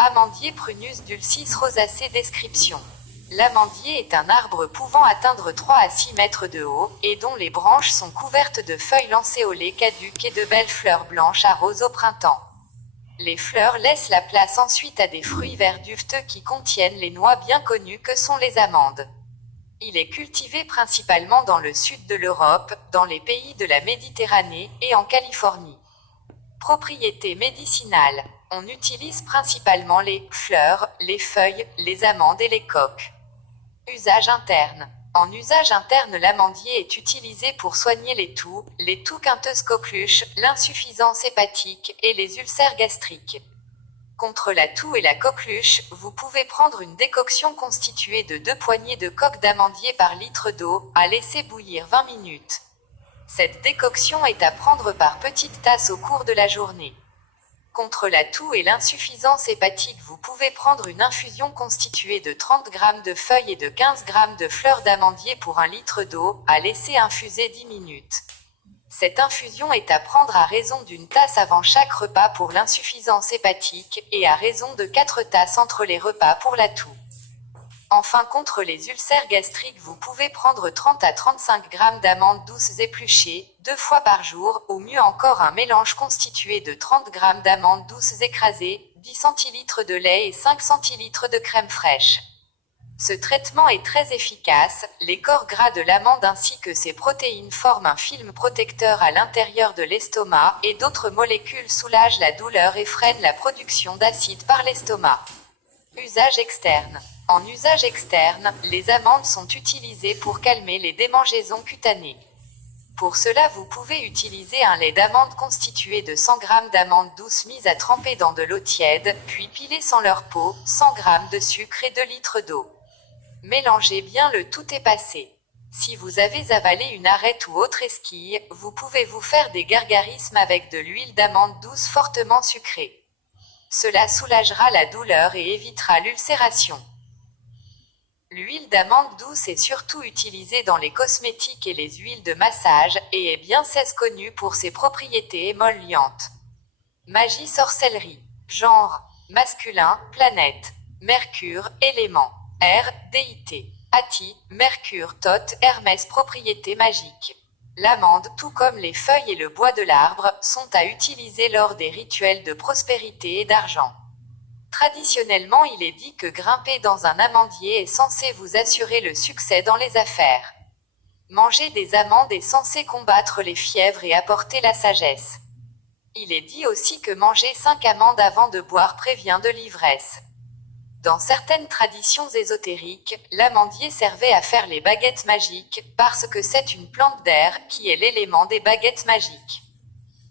Amandier Prunus dulcis rosacea. Description. L'amandier est un arbre pouvant atteindre 3 à 6 mètres de haut, et dont les branches sont couvertes de feuilles lancéolées caduques et de belles fleurs blanches à roses au printemps. Les fleurs laissent la place ensuite à des fruits verts duveteux qui contiennent les noix bien connues que sont les amandes. Il est cultivé principalement dans le sud de l'Europe, dans les pays de la Méditerranée et en Californie. Propriétés médicinales. On utilise principalement les fleurs, les feuilles, les amandes et les coques. Usage interne. En usage interne, l'amandier est utilisé pour soigner les toux quinteuses coqueluches, l'insuffisance hépatique et les ulcères gastriques. Contre la toux et la coqueluche, vous pouvez prendre une décoction constituée de 2 poignées de coque d'amandier par litre d'eau, à laisser bouillir 20 minutes. Cette décoction est à prendre par petites tasses au cours de la journée. Contre la toux et l'insuffisance hépatique, vous pouvez prendre une infusion constituée de 30 g de feuilles et de 15 g de fleurs d'amandier pour 1 litre d'eau, à laisser infuser 10 minutes. Cette infusion est à prendre à raison d'une tasse avant chaque repas pour l'insuffisance hépatique, et à raison de 4 tasses entre les repas pour la toux. Enfin, contre les ulcères gastriques, vous pouvez prendre 30 à 35 g d'amandes douces épluchées, 2 fois par jour, ou mieux encore un mélange constitué de 30 g d'amandes douces écrasées, 10 centilitres de lait et 5 centilitres de crème fraîche. Ce traitement est très efficace, les corps gras de l'amande ainsi que ses protéines forment un film protecteur à l'intérieur de l'estomac, et d'autres molécules soulagent la douleur et freinent la production d'acide par l'estomac. Usage externe. En usage externe, les amandes sont utilisées pour calmer les démangeaisons cutanées. Pour cela, vous pouvez utiliser un lait d'amande constitué de 100 g d'amandes douces mises à tremper dans de l'eau tiède, puis pilées sans leur peau, 100 g de sucre et 2 litres d'eau. Mélangez bien le tout et passez. Si vous avez avalé une arête ou autre esquille, vous pouvez vous faire des gargarismes avec de l'huile d'amande douce fortement sucrée. Cela soulagera la douleur et évitera l'ulcération. L'huile d'amande douce est surtout utilisée dans les cosmétiques et les huiles de massage, et est bien connue pour ses propriétés émollientes. Magie sorcellerie. Genre. Masculin, planète. Mercure, élément. R, déité. Ati, Mercure, Thoth, Hermès, propriété magique. L'amande, tout comme les feuilles et le bois de l'arbre, sont à utiliser lors des rituels de prospérité et d'argent. Traditionnellement, il est dit que grimper dans un amandier est censé vous assurer le succès dans les affaires. Manger des amandes est censé combattre les fièvres et apporter la sagesse. Il est dit aussi que manger 5 amandes avant de boire prévient de l'ivresse. Dans certaines traditions ésotériques, l'amandier servait à faire les baguettes magiques, parce que c'est une plante d'air, qui est l'élément des baguettes magiques.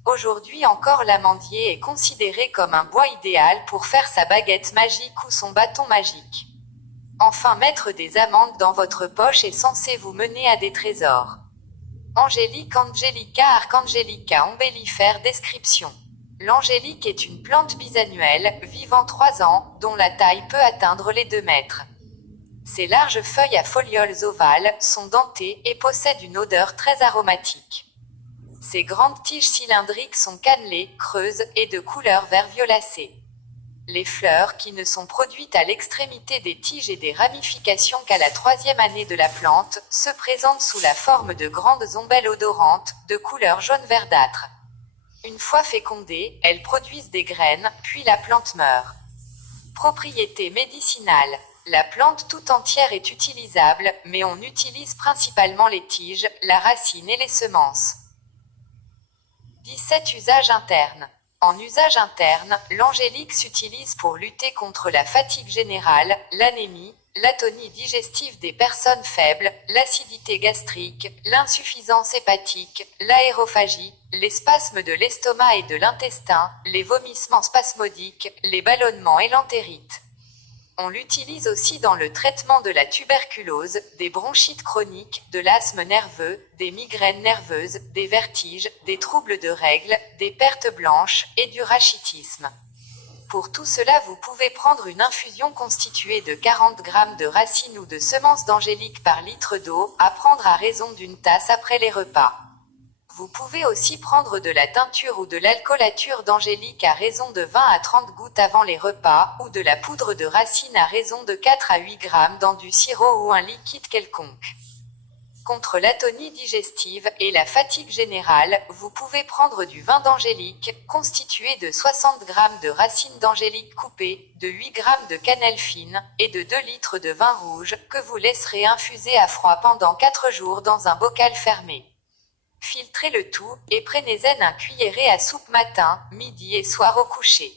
Aujourd'hui encore, l'amandier est considéré comme un bois idéal pour faire sa baguette magique ou son bâton magique. Enfin, mettre des amandes dans votre poche est censé vous mener à des trésors. Angélique, Angelica, Archangelica ombellifère. Description. L'angélique est une plante bisannuelle, vivant 3 ans, dont la taille peut atteindre les 2 mètres. Ses larges feuilles à folioles ovales sont dentées et possèdent une odeur très aromatique. Ses grandes tiges cylindriques sont cannelées, creuses, et de couleur vert violacé. Les fleurs, qui ne sont produites à l'extrémité des tiges et des ramifications qu'à la 3e année de la plante, se présentent sous la forme de grandes ombelles odorantes, de couleur jaune verdâtre. Une fois fécondées, elles produisent des graines, puis la plante meurt. Propriétés médicinales. La plante tout entière est utilisable, mais on utilise principalement les tiges, la racine et les semences. 17 Usage interne. En usage interne, l'angélique s'utilise pour lutter contre la fatigue générale, l'anémie, l'atonie digestive des personnes faibles, l'acidité gastrique, l'insuffisance hépatique, l'aérophagie, les spasmes de l'estomac et de l'intestin, les vomissements spasmodiques, les ballonnements et l'entérite. On l'utilise aussi dans le traitement de la tuberculose, des bronchites chroniques, de l'asthme nerveux, des migraines nerveuses, des vertiges, des troubles de règles, des pertes blanches, et du rachitisme. Pour tout cela, vous pouvez prendre une infusion constituée de 40 g de racines ou de semences d'angélique par litre d'eau, à prendre à raison d'une tasse après les repas. Vous pouvez aussi prendre de la teinture ou de l'alcoolature d'angélique à raison de 20 à 30 gouttes avant les repas, ou de la poudre de racine à raison de 4 à 8 grammes dans du sirop ou un liquide quelconque. Contre l'atonie digestive et la fatigue générale, vous pouvez prendre du vin d'angélique, constitué de 60 g de racines d'angélique coupées, de 8 g de cannelle fine, et de 2 litres de vin rouge, que vous laisserez infuser à froid pendant 4 jours dans un bocal fermé. Filtrez le tout, et prenez-en un cuillerée à soupe matin, midi et soir au coucher.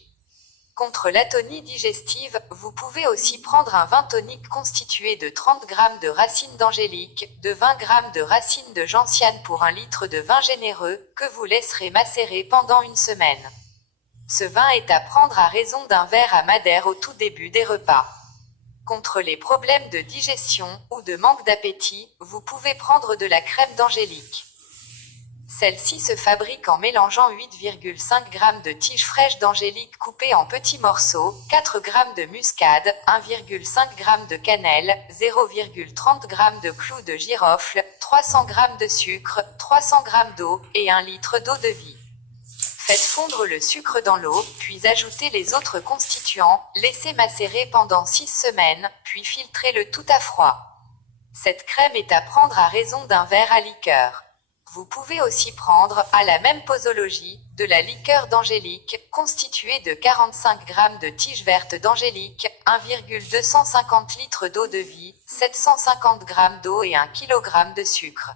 Contre l'atonie digestive, vous pouvez aussi prendre un vin tonique constitué de 30 g de racines d'angélique, de 20 g de racines de gentiane pour 1 litre de vin généreux, que vous laisserez macérer pendant une semaine. Ce vin est à prendre à raison d'un verre à madère au tout début des repas. Contre les problèmes de digestion, ou de manque d'appétit, vous pouvez prendre de la crème d'angélique. Celle-ci se fabrique en mélangeant 8,5 g de tiges fraîches d'angélique coupées en petits morceaux, 4 g de muscade, 1,5 g de cannelle, 0,30 g de clous de girofle, 300 g de sucre, 300 g d'eau, et 1 litre d'eau de vie. Faites fondre le sucre dans l'eau, puis ajoutez les autres constituants, laissez macérer pendant 6 semaines, puis filtrez le tout à froid. Cette crème est à prendre à raison d'un verre à liqueur. Vous pouvez aussi prendre, à la même posologie, de la liqueur d'angélique, constituée de 45 g de tiges vertes d'angélique, 1,250 litres d'eau de vie, 750 g d'eau et 1 kg de sucre.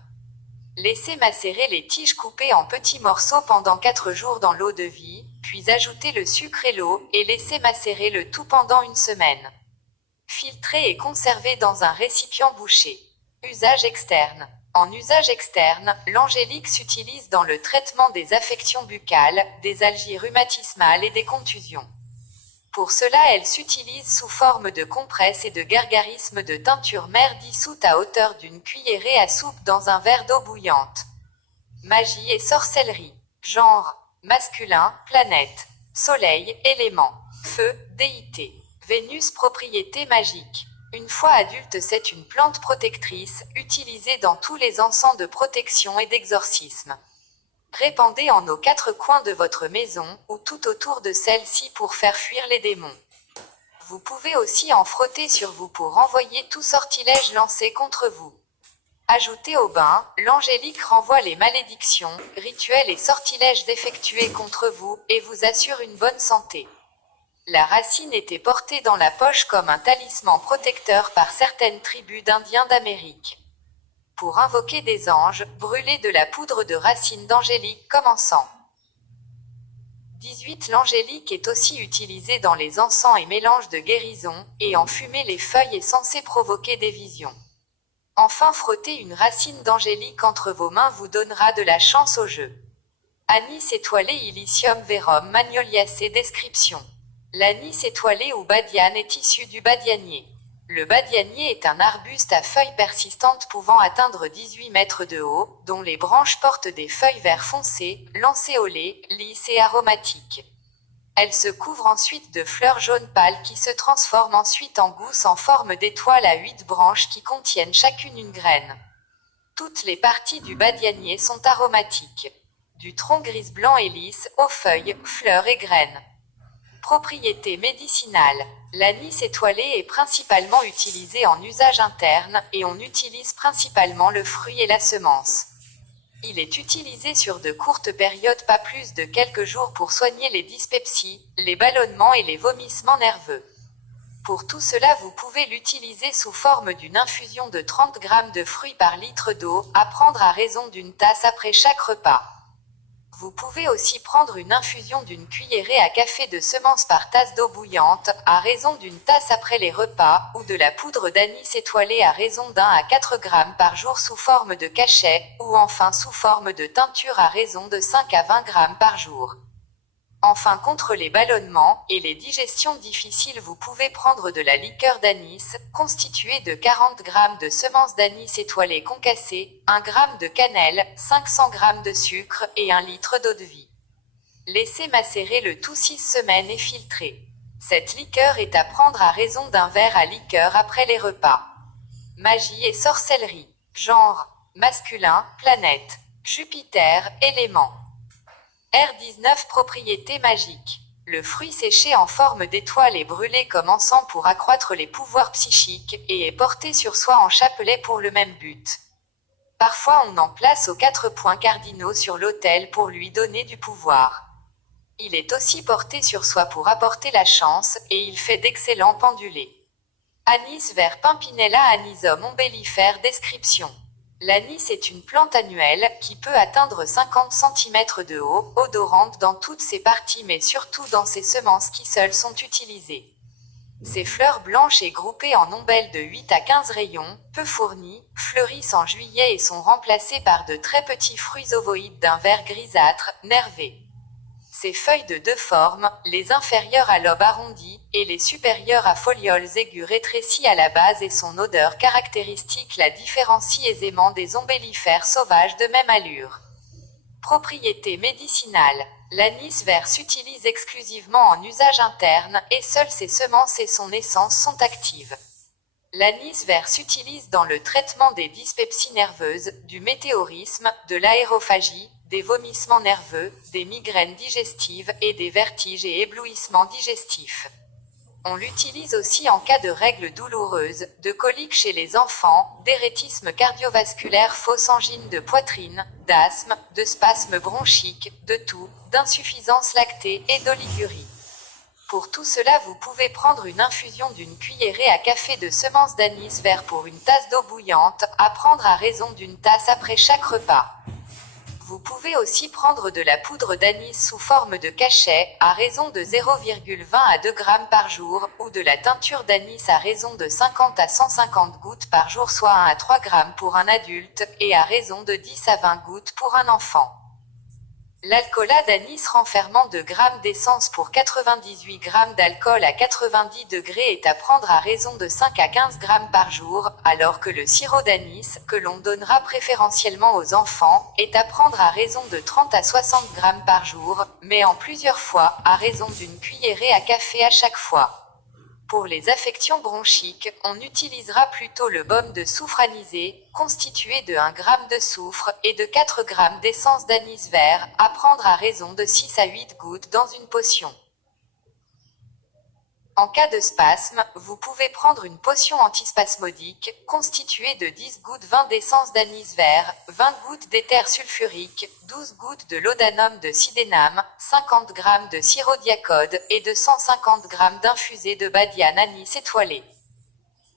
Laissez macérer les tiges coupées en petits morceaux pendant 4 jours dans l'eau de vie, puis ajoutez le sucre et l'eau, et laissez macérer le tout pendant une semaine. Filtrez et conservez dans un récipient bouché. Usage externe. En usage externe, l'angélique s'utilise dans le traitement des affections buccales, des algies rhumatismales et des contusions. Pour cela, elle s'utilise sous forme de compresse et de gargarisme de teinture mère dissoute à hauteur d'une cuillerée à soupe dans un verre d'eau bouillante. Magie et sorcellerie. Genre. Masculin, planète. Soleil, élément. Feu, déité. Vénus, propriété magique. Une fois adulte, c'est une plante protectrice, utilisée dans tous les encens de protection et d'exorcisme. Répandez en aux 4 coins de votre maison, ou tout autour de celle-ci pour faire fuir les démons. Vous pouvez aussi en frotter sur vous pour renvoyer tout sortilège lancé contre vous. Ajoutez au bain, l'angélique renvoie les malédictions, rituels et sortilèges effectués contre vous, et vous assure une bonne santé. La racine était portée dans la poche comme un talisman protecteur par certaines tribus d'Indiens d'Amérique. Pour invoquer des anges, brûlez de la poudre de racine d'angélique comme encens. 18. L'angélique est aussi utilisée dans les encens et mélanges de guérison, et en fumée les feuilles est censée provoquer des visions. Enfin, frotter une racine d'angélique entre vos mains vous donnera de la chance au jeu. Anis étoilé Illicium verum magnoliacé. Description. L'anis étoilé ou badiane est issu du badianier. Le badianier est un arbuste à feuilles persistantes pouvant atteindre 18 mètres de haut, dont les branches portent des feuilles vert foncé, lancéolées, lisses et aromatiques. Elles se couvrent ensuite de fleurs jaunes pâles qui se transforment ensuite en gousses en forme d'étoiles à 8 branches qui contiennent chacune une graine. Toutes les parties du badianier sont aromatiques. Du tronc gris-blanc et lisse, aux feuilles, fleurs et graines. Propriété médicinale. L'anis étoilé est principalement utilisé en usage interne, et on utilise principalement le fruit et la semence. Il est utilisé sur de courtes périodes, pas plus de quelques jours, pour soigner les dyspepsies, les ballonnements et les vomissements nerveux. Pour tout cela, vous pouvez l'utiliser sous forme d'une infusion de 30 g de fruits par litre d'eau, à prendre à raison d'une tasse après chaque repas. Vous pouvez aussi prendre une infusion d'une cuillerée à café de semences par tasse d'eau bouillante, à raison d'une tasse après les repas, ou de la poudre d'anis étoilé à raison d'1 à 4 g par jour sous forme de cachet, ou enfin sous forme de teinture à raison de 5 à 20 g par jour. Enfin, contre les ballonnements et les digestions difficiles, vous pouvez prendre de la liqueur d'anis, constituée de 40 g de semences d'anis étoilé concassées, 1 g de cannelle, 500 g de sucre et 1 litre d'eau de vie. Laissez macérer le tout 6 semaines et filtrer. Cette liqueur est à prendre à raison d'un verre à liqueur après les repas. Magie et sorcellerie. Genre. Masculin, planète. Jupiter, élément. R19 propriété magique. Le fruit séché en forme d'étoile est brûlé comme encens pour accroître les pouvoirs psychiques, et est porté sur soi en chapelet pour le même but. Parfois on en place aux 4 points cardinaux sur l'autel pour lui donner du pouvoir. Il est aussi porté sur soi pour apporter la chance, et il fait d'excellents pendulés. Anis vert Pimpinella anisum ombellifère. Description. L'anis est une plante annuelle, qui peut atteindre 50 cm de haut, odorante dans toutes ses parties mais surtout dans ses semences qui seules sont utilisées. Ses fleurs blanches et groupées en ombelles de 8 à 15 rayons, peu fournies, fleurissent en juillet et sont remplacées par de très petits fruits ovoïdes d'un vert grisâtre, nervés. Ses feuilles de deux formes, les inférieures à lobe arrondi, et les supérieures à folioles aigus rétrécis à la base et son odeur caractéristique la différencie aisément des ombellifères sauvages de même allure. Propriété médicinale. L'anis vert s'utilise exclusivement en usage interne, et seules ses semences et son essence sont actives. L'anis vert s'utilise dans le traitement des dyspepsies nerveuses, du météorisme, de l'aérophagie, des vomissements nerveux, des migraines digestives et des vertiges et éblouissements digestifs. On l'utilise aussi en cas de règles douloureuses, de coliques chez les enfants, d'éréthisme cardiovasculaire, fausse angine de poitrine, d'asthme, de spasmes bronchiques, de toux, d'insuffisance lactée et d'oligurie. Pour tout cela, vous pouvez prendre une infusion d'une cuillerée à café de semences d'anis vert pour une tasse d'eau bouillante, à prendre à raison d'une tasse après chaque repas. Vous pouvez aussi prendre de la poudre d'anis sous forme de cachet, à raison de 0,20 à 2 g par jour, ou de la teinture d'anis à raison de 50 à 150 gouttes par jour, soit 1 à 3 g pour un adulte, et à raison de 10 à 20 gouttes pour un enfant. L'alcoolat d'anis renfermant 2 g d'essence pour 98 g d'alcool à 90 degrés est à prendre à raison de 5 à 15 g par jour, alors que le sirop d'anis, que l'on donnera préférentiellement aux enfants, est à prendre à raison de 30 à 60 g par jour, mais en plusieurs fois, à raison d'une cuillerée à café à chaque fois. Pour les affections bronchiques, on utilisera plutôt le baume de soufre anisé, constitué de 1 g de soufre et de 4 g d'essence d'anis vert, à prendre à raison de 6 à 8 gouttes dans une potion. En cas de spasme, vous pouvez prendre une potion antispasmodique, constituée de 10 gouttes 20 d'essence d'anis vert, 20 gouttes d'éther sulfurique, 12 gouttes de laudanum de sidéname, 50 g de sirop diacode, et de 150 g d'infusé de badiane anis étoilé.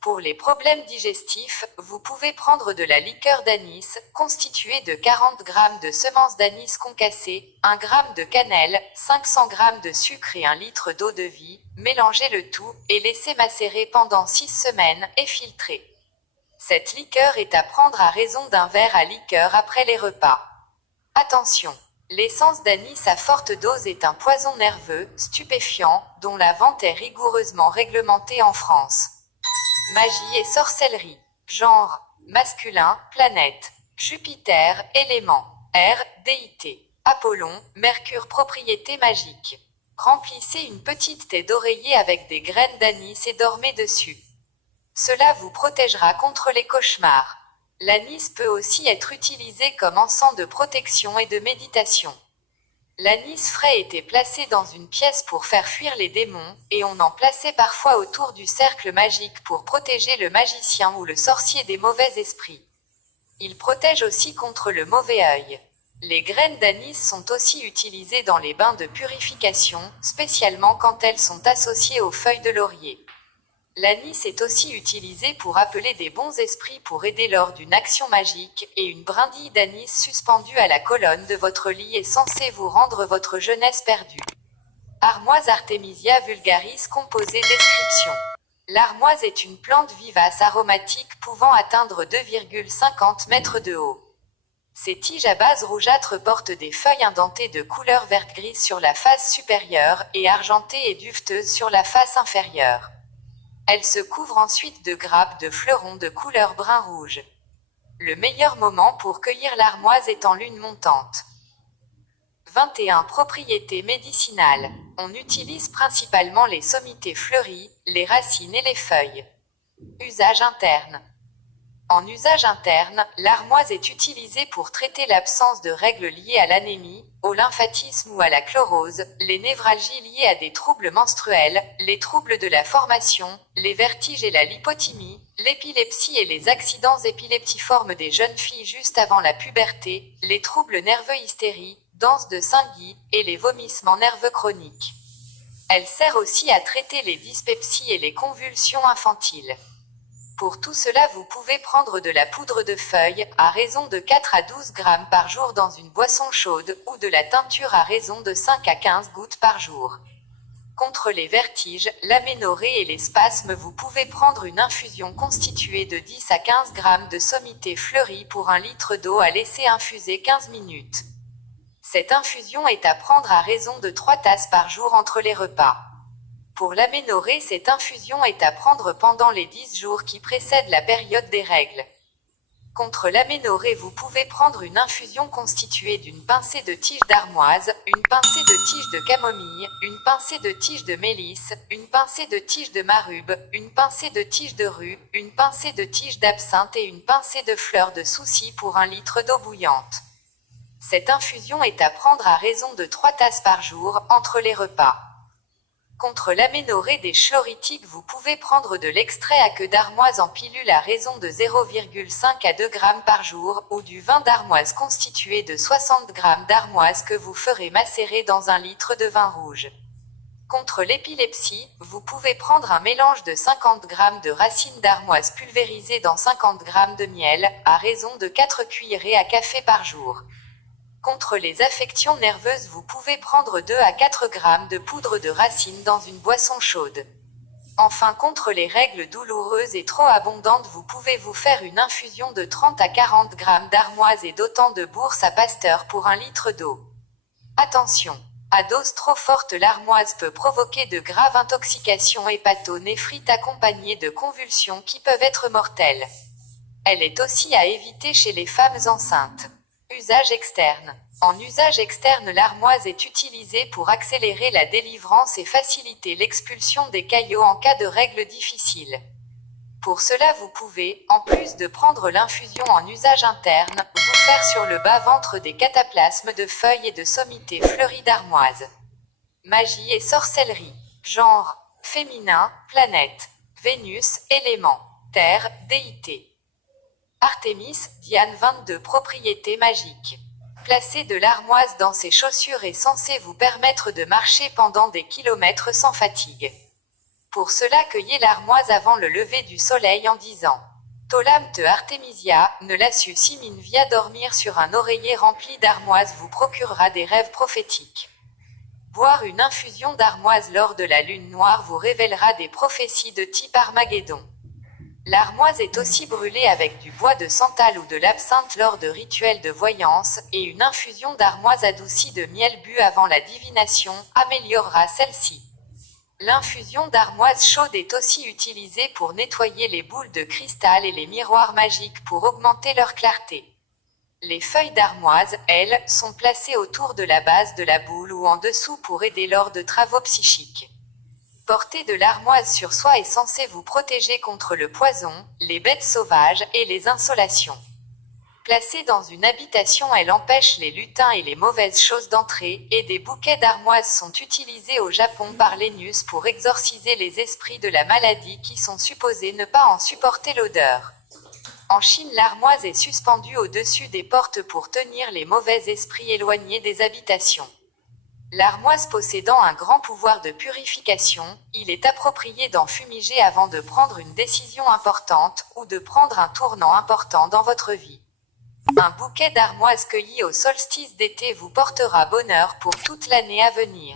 Pour les problèmes digestifs, vous pouvez prendre de la liqueur d'anis, constituée de 40 g de semences d'anis concassées, 1 g de cannelle, 500 g de sucre et 1 litre d'eau de vie, mélangez le tout, et laissez macérer pendant 6 semaines, et filtrer. Cette liqueur est à prendre à raison d'un verre à liqueur après les repas. Attention! L'essence d'anis à forte dose est un poison nerveux, stupéfiant, dont la vente est rigoureusement réglementée en France. Magie et sorcellerie. Genre. Masculin, planète. Jupiter, élément. R, déité. Apollon, Mercure, propriété magique. Remplissez une petite taie d'oreiller avec des graines d'anis et dormez dessus. Cela vous protégera contre les cauchemars. L'anis peut aussi être utilisé comme encens de protection et de méditation. L'anis frais était placé dans une pièce pour faire fuir les démons, et on en plaçait parfois autour du cercle magique pour protéger le magicien ou le sorcier des mauvais esprits. Il protège aussi contre le mauvais œil. Les graines d'anis sont aussi utilisées dans les bains de purification, spécialement quand elles sont associées aux feuilles de laurier. L'anis est aussi utilisé pour appeler des bons esprits pour aider lors d'une action magique, et une brindille d'anis suspendue à la colonne de votre lit est censée vous rendre votre jeunesse perdue. Armoise Artemisia vulgaris composée. Description. L'armoise est une plante vivace aromatique pouvant atteindre 2,50 mètres de haut. Ses tiges à base rougeâtre portent des feuilles indentées de couleur vert-gris sur la face supérieure, et argentées et duveteuses sur la face inférieure. Elle se couvre ensuite de grappes de fleurons de couleur brun-rouge. Le meilleur moment pour cueillir l'armoise est en lune montante. 21 propriétés médicinales. On utilise principalement les sommités fleuries, les racines et les feuilles. Usage interne. En usage interne, l'armoise est utilisée pour traiter l'absence de règles liées à l'anémie, au lymphatisme ou à la chlorose, les névralgies liées à des troubles menstruels, les troubles de la formation, les vertiges et la lipothymie, l'épilepsie et les accidents épileptiformes des jeunes filles juste avant la puberté, les troubles nerveux hystérie, danse de Saint-Guy, et les vomissements nerveux chroniques. Elle sert aussi à traiter les dyspepsies et les convulsions infantiles. Pour tout cela, vous pouvez prendre de la poudre de feuilles, à raison de 4 à 12 grammes par jour dans une boisson chaude, ou de la teinture à raison de 5 à 15 gouttes par jour. Contre les vertiges, l'aménorrhée et les spasmes, vous pouvez prendre une infusion constituée de 10 à 15 grammes de sommité fleurie pour 1 litre d'eau à laisser infuser 15 minutes. Cette infusion est à prendre à raison de 3 tasses par jour entre les repas. Pour l'aménorrhée, cette infusion est à prendre pendant les 10 jours qui précèdent la période des règles. Contre l'aménorrhée, vous pouvez prendre une infusion constituée d'une pincée de tige d'armoise, une pincée de tige de camomille, une pincée de tige de mélisse, une pincée de tige de marube, une pincée de tige de rue, une pincée de tige d'absinthe et une pincée de fleurs de souci pour 1 litre d'eau bouillante. Cette infusion est à prendre à raison de 3 tasses par jour, entre les repas. Contre l'aménorrhée des chloritiques, vous pouvez prendre de l'extrait à queue d'armoise en pilule à raison de 0,5 à 2 grammes par jour, ou du vin d'armoise constitué de 60 grammes d'armoise que vous ferez macérer dans 1 litre de vin rouge. Contre l'épilepsie, vous pouvez prendre un mélange de 50 grammes de racines d'armoise pulvérisées dans 50 grammes de miel, à raison de 4 cuillerées à café par jour. Contre les affections nerveuses, vous pouvez prendre 2 à 4 grammes de poudre de racine dans une boisson chaude. Enfin, contre les règles douloureuses et trop abondantes, vous pouvez vous faire une infusion de 30 à 40 grammes d'armoise et d'autant de bourse à Pasteur pour 1 litre d'eau. Attention! À dose trop forte, l'armoise peut provoquer de graves intoxications hépato-néphrite accompagnées de convulsions qui peuvent être mortelles. Elle est aussi à éviter chez les femmes enceintes. Usage externe. En usage externe, l'armoise est utilisée pour accélérer la délivrance et faciliter l'expulsion des caillots en cas de règles difficiles. Pour cela, vous pouvez, en plus de prendre l'infusion en usage interne, vous faire sur le bas-ventre des cataplasmes de feuilles et de sommités fleuries d'armoise. Magie et sorcellerie. Genre. Féminin, planète. Vénus, élément. Terre, déité. Artémis, Diane 22, propriété magique. Placer de l'armoise dans ses chaussures est censé vous permettre de marcher pendant des kilomètres sans fatigue. Pour cela, cueillez l'armoise avant le lever du soleil en disant Tolam te Artemisia, ne lassu simin via. Dormir sur un oreiller rempli d'armoise vous procurera des rêves prophétiques. Boire une infusion d'armoise lors de la lune noire vous révélera des prophéties de type Armageddon. L'armoise est aussi brûlée avec du bois de santal ou de l'absinthe lors de rituels de voyance, et une infusion d'armoise adoucie de miel bu avant la divination améliorera celle-ci. L'infusion d'armoise chaude est aussi utilisée pour nettoyer les boules de cristal et les miroirs magiques pour augmenter leur clarté. Les feuilles d'armoise, elles, sont placées autour de la base de la boule ou en dessous pour aider lors de travaux psychiques. Porter de l'armoise sur soi est censé vous protéger contre le poison, les bêtes sauvages et les insolations. Placée dans une habitation, elle empêche les lutins et les mauvaises choses d'entrer, et des bouquets d'armoise sont utilisés au Japon par l'Aenus pour exorciser les esprits de la maladie qui sont supposés ne pas en supporter l'odeur. En Chine, l'armoise est suspendue au-dessus des portes pour tenir les mauvais esprits éloignés des habitations. L'armoise possédant un grand pouvoir de purification, il est approprié d'en fumiger avant de prendre une décision importante, ou de prendre un tournant important dans votre vie. Un bouquet d'armoise cueilli au solstice d'été vous portera bonheur pour toute l'année à venir.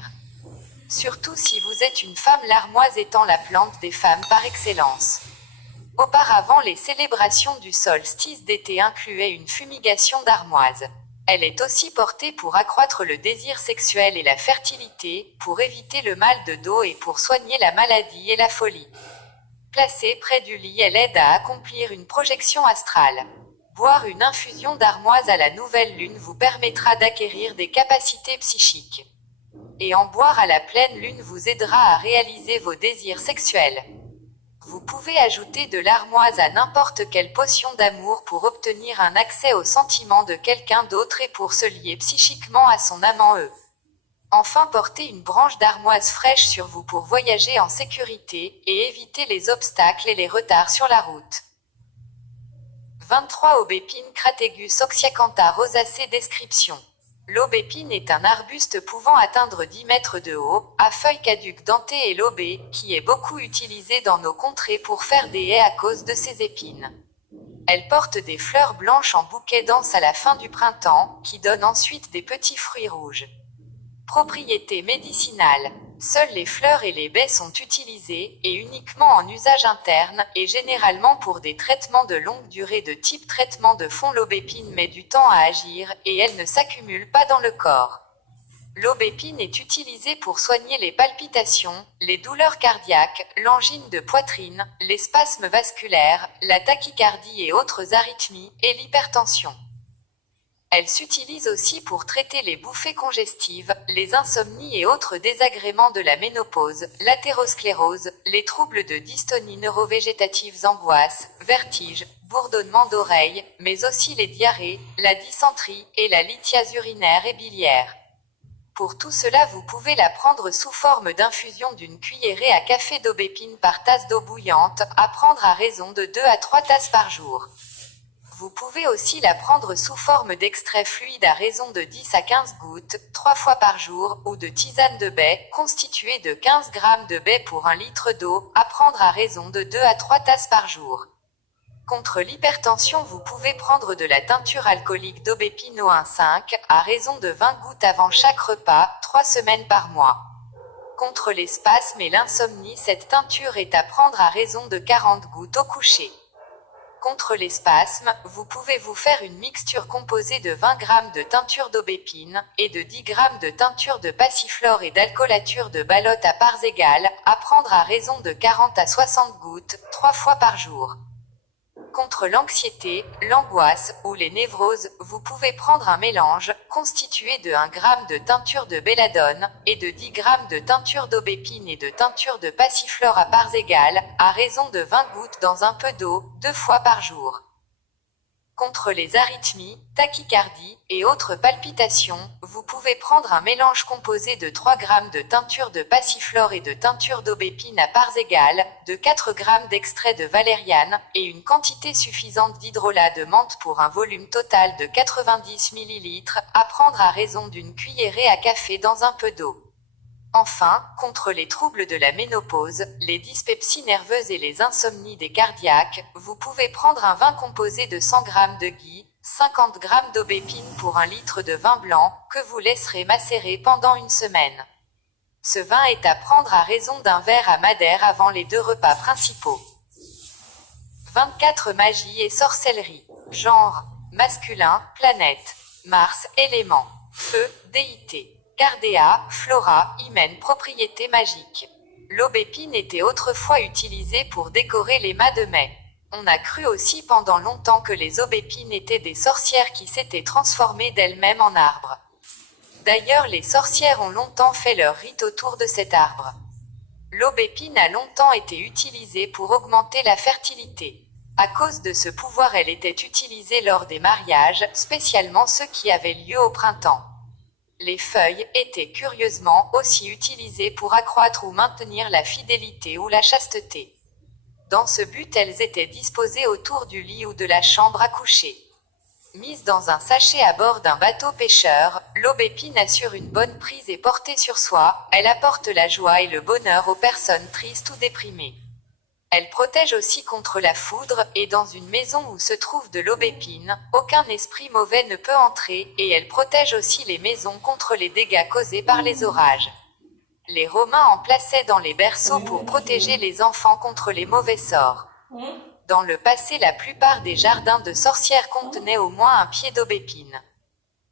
Surtout si vous êtes une femme, l'armoise étant la plante des femmes par excellence. Auparavant, les célébrations du solstice d'été incluaient une fumigation d'armoise. Elle est aussi portée pour accroître le désir sexuel et la fertilité, pour éviter le mal de dos et pour soigner la maladie et la folie. Placée près du lit, elle aide à accomplir une projection astrale. Boire une infusion d'armoise à la nouvelle lune vous permettra d'acquérir des capacités psychiques. Et en boire à la pleine lune vous aidera à réaliser vos désirs sexuels. Vous pouvez ajouter de l'armoise à n'importe quelle potion d'amour pour obtenir un accès aux sentiments de quelqu'un d'autre et pour se lier psychiquement à son amant eux. Enfin, portez une branche d'armoise fraîche sur vous pour voyager en sécurité et éviter les obstacles et les retards sur la route. 23 Aubépine Crategus oxyacantha rosacea. Description. L'aubépine est un arbuste pouvant atteindre 10 mètres de haut, à feuilles caduques dentées et lobées, qui est beaucoup utilisé dans nos contrées pour faire des haies à cause de ses épines. Elle porte des fleurs blanches en bouquet dense à la fin du printemps, qui donnent ensuite des petits fruits rouges. Propriétés médicinales. Seules les fleurs et les baies sont utilisées, et uniquement en usage interne, et généralement pour des traitements de longue durée de type traitement de fond. L'aubépine met du temps à agir, et elle ne s'accumule pas dans le corps. L'aubépine est utilisée pour soigner les palpitations, les douleurs cardiaques, l'angine de poitrine, les spasmes vasculaires, la tachycardie et autres arythmies, et l'hypertension. Elle s'utilise aussi pour traiter les bouffées congestives, les insomnies et autres désagréments de la ménopause, l'athérosclérose, les troubles de dystonie neurovégétative, angoisses, vertiges, bourdonnement d'oreilles, mais aussi les diarrhées, la dysenterie et la lithiase urinaire et biliaire. Pour tout cela, vous pouvez la prendre sous forme d'infusion d'une cuillerée à café d'aubépine par tasse d'eau bouillante, à prendre à raison de 2 à 3 tasses par jour. Vous pouvez aussi la prendre sous forme d'extrait fluide à raison de 10 à 15 gouttes, 3 fois par jour, ou de tisane de baie, constituée de 15 g de baie pour 1 litre d'eau, à prendre à raison de 2 à 3 tasses par jour. Contre l'hypertension, vous pouvez prendre de la teinture alcoolique d'aubépine O1,5, à raison de 20 gouttes avant chaque repas, 3 semaines par mois. Contre les spasmes et l'insomnie, cette teinture est à prendre à raison de 40 gouttes au coucher. Contre les spasmes, vous pouvez vous faire une mixture composée de 20 g de teinture d'aubépine, et de 10 g de teinture de passiflore et d'alcoolature de balotte à parts égales, à prendre à raison de 40 à 60 gouttes, 3 fois par jour. Contre l'anxiété, l'angoisse ou les névroses, vous pouvez prendre un mélange, constitué de 1 g de teinture de belladone, et de 10 g de teinture d'aubépine et de teinture de passiflore à parts égales, à raison de 20 gouttes dans un peu d'eau, 2 fois par jour. Contre les arythmies, tachycardie et autres palpitations, vous pouvez prendre un mélange composé de 3 g de teinture de passiflore et de teinture d'aubépine à parts égales, de 4 g d'extrait de valériane, et une quantité suffisante d'hydrolat de menthe pour un volume total de 90 ml, à prendre à raison d'une cuillerée à café dans un peu d'eau. Enfin, contre les troubles de la ménopause, les dyspepsies nerveuses et les insomnies des cardiaques, vous pouvez prendre un vin composé de 100 g de ghee, 50 g d'aubépine pour 1 litre de vin blanc, que vous laisserez macérer pendant 1 semaine. Ce vin est à prendre à raison d'un verre à madère avant les 2 repas principaux. 24 Magie et sorcellerie. Genre. Masculin, planète. Mars, élément. Feu, déité. Cardéa, flora, hymen, propriétés magiques. L'aubépine était autrefois utilisée pour décorer les mâts de mai. On a cru aussi pendant longtemps que les aubépines étaient des sorcières qui s'étaient transformées d'elles-mêmes en arbres. D'ailleurs, les sorcières ont longtemps fait leur rite autour de cet arbre. L'aubépine a longtemps été utilisée pour augmenter la fertilité. À cause de ce pouvoir, elle était utilisée lors des mariages, spécialement ceux qui avaient lieu au printemps. Les feuilles étaient curieusement aussi utilisées pour accroître ou maintenir la fidélité ou la chasteté. Dans ce but, elles étaient disposées autour du lit ou de la chambre à coucher. Mise dans un sachet à bord d'un bateau pêcheur, l'aubépine assure une bonne prise et portée sur soi, elle apporte la joie et le bonheur aux personnes tristes ou déprimées. Elle protège aussi contre la foudre, et dans une maison où se trouve de l'aubépine, aucun esprit mauvais ne peut entrer, et elle protège aussi les maisons contre les dégâts causés par les orages. Les Romains en plaçaient dans les berceaux pour protéger les enfants contre les mauvais sorts. Dans le passé, la plupart des jardins de sorcières contenaient au moins un pied d'aubépine.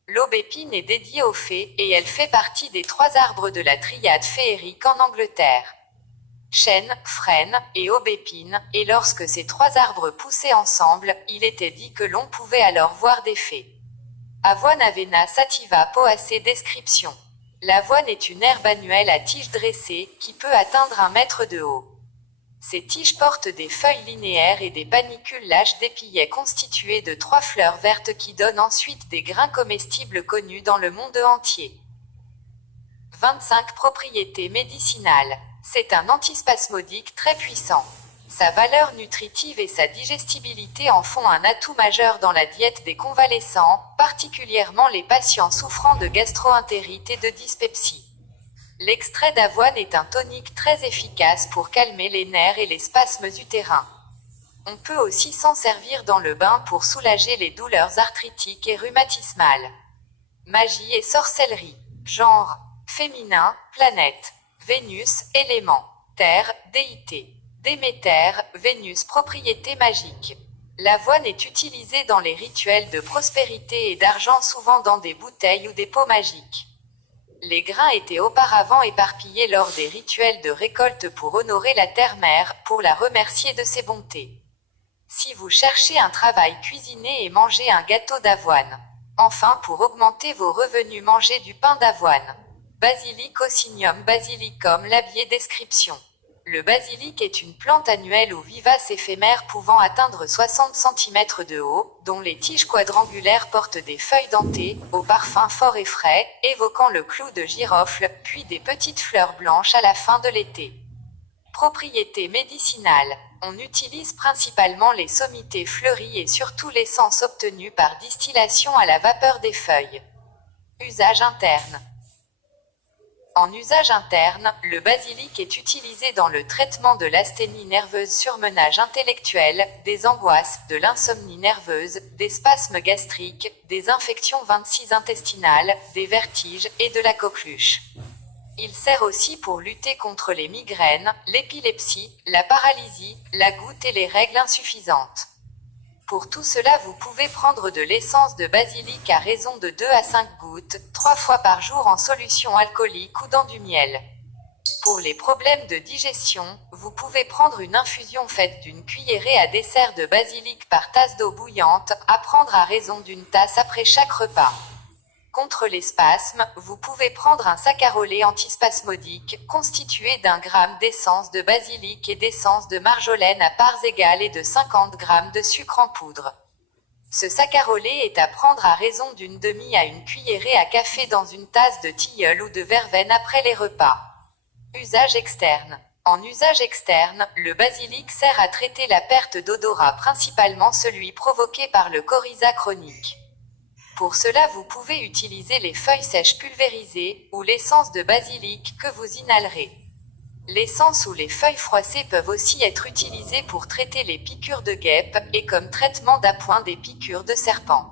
L'aubépine est dédiée aux fées, et elle fait partie des 3 arbres de la triade féerique en Angleterre. Chêne, frêne et aubépine, et lorsque ces 3 arbres poussaient ensemble, il était dit que l'on pouvait alors voir des fées. Avoine Avena sativa poacea. Description. L'avoine est une herbe annuelle à tige dressée, qui peut atteindre 1 mètre de haut. Ces tiges portent des feuilles linéaires et des panicules lâches d'épillets constitués de 3 fleurs vertes qui donnent ensuite des grains comestibles connus dans le monde entier. 25 propriétés médicinales. C'est un antispasmodique très puissant. Sa valeur nutritive et sa digestibilité en font un atout majeur dans la diète des convalescents, particulièrement les patients souffrant de gastro-entérite et de dyspepsie. L'extrait d'avoine est un tonique très efficace pour calmer les nerfs et les spasmes utérins. On peut aussi s'en servir dans le bain pour soulager les douleurs arthritiques et rhumatismales. Magie et sorcellerie. Genre. Féminin, planète. Vénus, élément. Terre, déité. Déméter, Vénus, propriété magique. L'avoine est utilisée dans les rituels de prospérité et d'argent, souvent dans des bouteilles ou des pots magiques. Les grains étaient auparavant éparpillés lors des rituels de récolte pour honorer la terre-mère, pour la remercier de ses bontés. Si vous cherchez un travail, cuisinez et mangez un gâteau d'avoine. Enfin, pour augmenter vos revenus, mangez du pain d'avoine. Basilic Ocinium basilicum labié. Description. Le basilic est une plante annuelle ou vivace éphémère pouvant atteindre 60 cm de haut, dont les tiges quadrangulaires portent des feuilles dentées, au parfum fort et frais, évoquant le clou de girofle, puis des petites fleurs blanches à la fin de l'été. Propriétés médicinales. On utilise principalement les sommités fleuries et surtout l'essence obtenue par distillation à la vapeur des feuilles. Usage interne. En usage interne, le basilic est utilisé dans le traitement de l'asthénie nerveuse, surmenage intellectuel, des angoisses, de l'insomnie nerveuse, des spasmes gastriques, des infections 26 intestinales, des vertiges et de la coqueluche. Il sert aussi pour lutter contre les migraines, l'épilepsie, la paralysie, la goutte et les règles insuffisantes. Pour tout cela, vous pouvez prendre de l'essence de basilic à raison de 2 à 5 gouttes, 3 fois par jour en solution alcoolique ou dans du miel. Pour les problèmes de digestion, vous pouvez prendre une infusion faite d'une cuillerée à dessert de basilic par tasse d'eau bouillante, à prendre à raison d'une tasse après chaque repas. Contre les spasmes, vous pouvez prendre un saccharolet antispasmodique, constitué d'1 g d'essence de basilic et d'essence de marjolaine à parts égales et de 50 g de sucre en poudre. Ce saccharolet est à prendre à raison d'une demi à une cuillerée à café dans une tasse de tilleul ou de verveine après les repas. Usage externe. En usage externe, le basilic sert à traiter la perte d'odorat, principalement celui provoqué par le coryza chronique. Pour cela, vous pouvez utiliser les feuilles sèches pulvérisées, ou l'essence de basilic que vous inhalerez. L'essence ou les feuilles froissées peuvent aussi être utilisées pour traiter les piqûres de guêpes, et comme traitement d'appoint des piqûres de serpents.